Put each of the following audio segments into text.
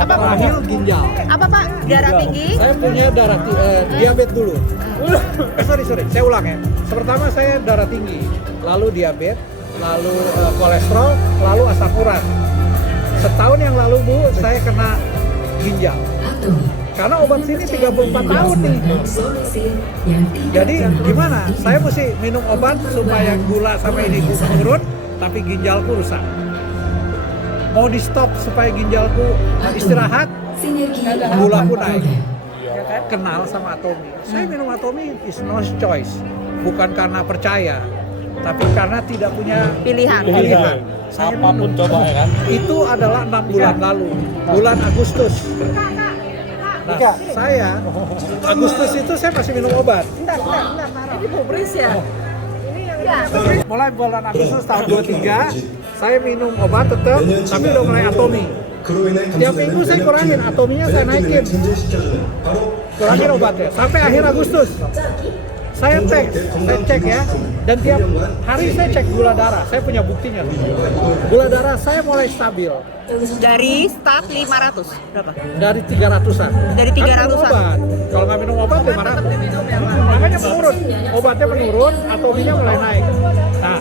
Apa terakhir ginjal. Apa Pak? Darah tinggi? Saya punya diabetes dulu. Sorry, saya ulang ya. Pertama saya darah tinggi, lalu diabetes, lalu kolesterol, lalu asam urat. Setahun yang lalu Bu, saya kena ginjal. Karena obat sini 34 tahun nih. Jadi gimana? Saya mesti minum obat supaya gula sama ini turun, tapi ginjalku rusak. Mau di stop supaya ginjalku istirahat, gulaku naik. Kenal sama Atomi. Saya minum Atomi is no choice. Bukan karena percaya, tapi karena tidak punya Pilihan. Saya Apapun coba ya kan. itu adalah 6 bulan lalu, bulan Agustus. Nah, saya Agustus itu saya masih minum obat. Ini pubris ya? Mulai bulan Agustus tahun 23, saya minum obat tetap, tapi udah mulai Atomi. Tiap minggu saya kurangin, Atominya saya naikin. Kurangin obatnya, sampai akhir Agustus. Saya cek ya, dan tiap hari saya cek gula darah, saya punya buktinya. Gula darah saya mulai stabil. Dari start 500 berapa? Dari 300-an. Dari 300-an. Kan minum obat. Kalau nggak minum obat 500. Makanya menurun. Obatnya menurun, atominya mulai naik. Nah,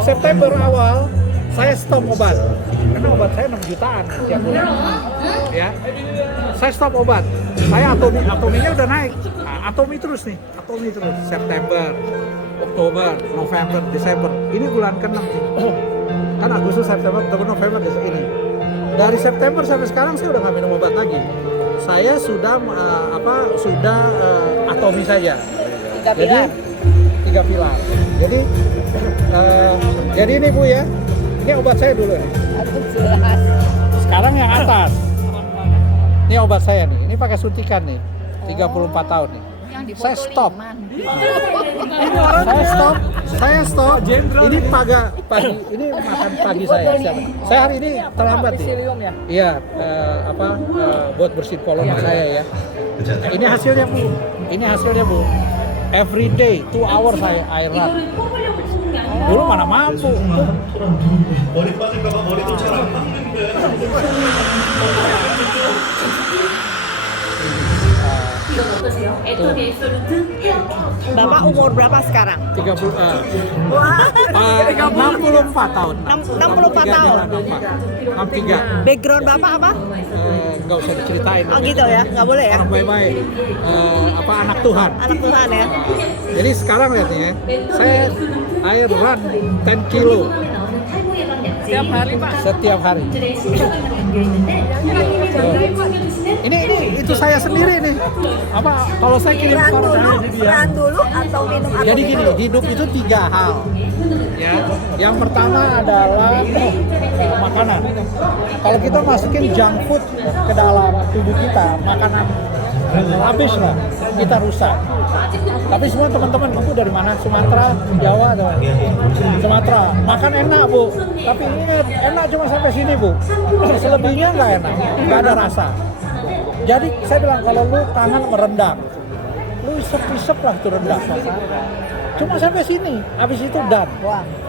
September awal saya stop obat. Karena obat saya 6 jutaan tiap bulan. Ya. Saya stop obat. Saya atominya udah naik. Nah, atomi terus nih. Atomi terus. September, Oktober, November, Desember. Ini bulan ke-6 nih. Kan Agustus, September, Oktober, November ini. Dari September sampai sekarang saya udah nggak minum obat lagi. Saya sudah atomi saja. 3 pilar. Jadi ini Bu ya. Ini obat saya dulu nih. Sekarang yang atas. Ini obat saya nih. Ini pakai suntikan nih. 34 tahun nih. Saya stop. Saya stop. Ini pagi, ini makan pagi saya. Saya hari ini terlambat nih. Iya, buat bersihin kolon saya ya. Ini hasilnya Bu. Every day 2 hours saya air run. Dulu mana mampu. Bapak umur berapa sekarang? 64 tahun. 64 tahun. 63. Background Bapak apa? Nggak usah diceritain. Oh gitu ya, nggak boleh ya? Orang baik-baik. Anak Tuhan. Anak Tuhan ya? Jadi sekarang lihat nih ya, saya air run 10 kilo. Setiap hari Pak? Setiap hari. Ini itu saya sendiri nih. Kalau saya kirim Run suara dulu, saya ini dia. run dulu atau minum apa? Jadi gini, hidup itu 3 hal. Ya, yang pertama adalah makanan. Kalau kita masukin junk food ke dalam tubuh kita, makanan habis lah, kita rusak. Tapi semua teman-teman itu dari mana? Sumatera, Jawa, Sumatera. Makan enak Bu, tapi ini enak cuma sampai sini Bu. Selebihnya nggak enak, nggak ada rasa. Jadi saya bilang kalau lu tangan merendang, lu isep-isep lah itu rendang. Cuma sampai sini, habis itu done.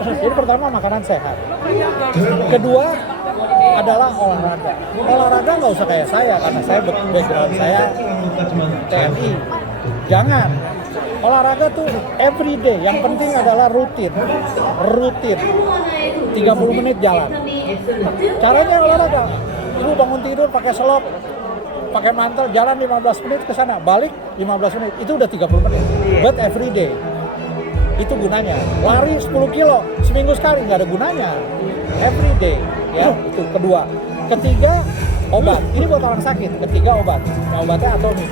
Jadi pertama makanan sehat. Kedua adalah olahraga. Olahraga nggak usah kayak saya, karena saya background saya TNI. Jangan. Olahraga tuh every day. Yang penting adalah rutin. 30 menit jalan. Caranya olahraga. Ibu bangun tidur pakai selop, pakai mantel, jalan 15 menit ke sana, balik 15 menit. Itu udah 30 menit. But every day. Itu gunanya. Lari 10 kilo seminggu sekali nggak ada gunanya. Every day, ya itu kedua. Ketiga obat. Ini buat orang sakit. Ketiga obat. Nah, obatnya atomi.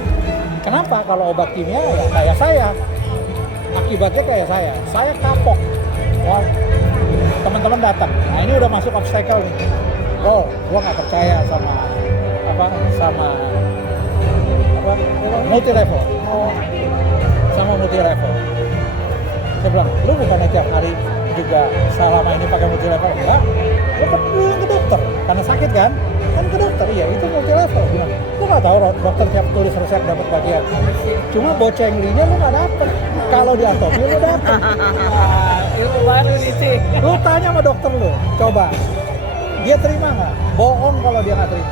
Kenapa? Kalau obat kimia ya kayak saya. Akibatnya kayak saya. Saya kapok. Wah, teman-teman datang. Nah ini udah masuk obstacle nih. Oh, gua nggak percaya sama multi level. Sama multi level. Saya bilang, lu bukannya tiap hari juga selama ini pakai multi level? Enggak, lu ke dokter karena sakit kan? Kan ke dokter, iya itu multi level. Bilang, lu nggak tahu dokter tiap tulis resep dapat bagian. Cuma bocenglinya lu nggak dapet. Kalau di atomi lu dapet. Ilmu baru nih sih. Lu tanya sama dokter lu, coba dia terima nggak? Bohong kalau dia nggak terima.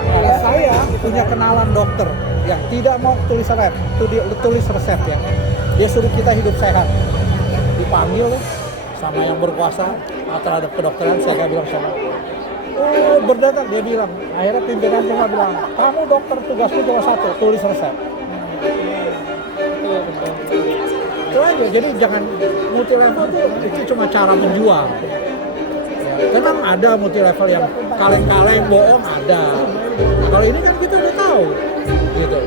Nah, saya punya kenalan dokter yang tidak mau tulis resep ya. Dia suruh kita hidup sehat. Dipanggil sama yang berkuasa terhadap kedokteran, saya gak bilang sama. Oh, berdatang, dia bilang. Akhirnya pimpinan cuma bilang, kamu dokter tugasmu cuma satu, tulis resep. Itu aja, jadi jangan multi level tuh itu cuma cara menjual. Memang ada multi level yang kaleng-kaleng bohong ada. Nah, kalau ini kan kita udah tahu gitu.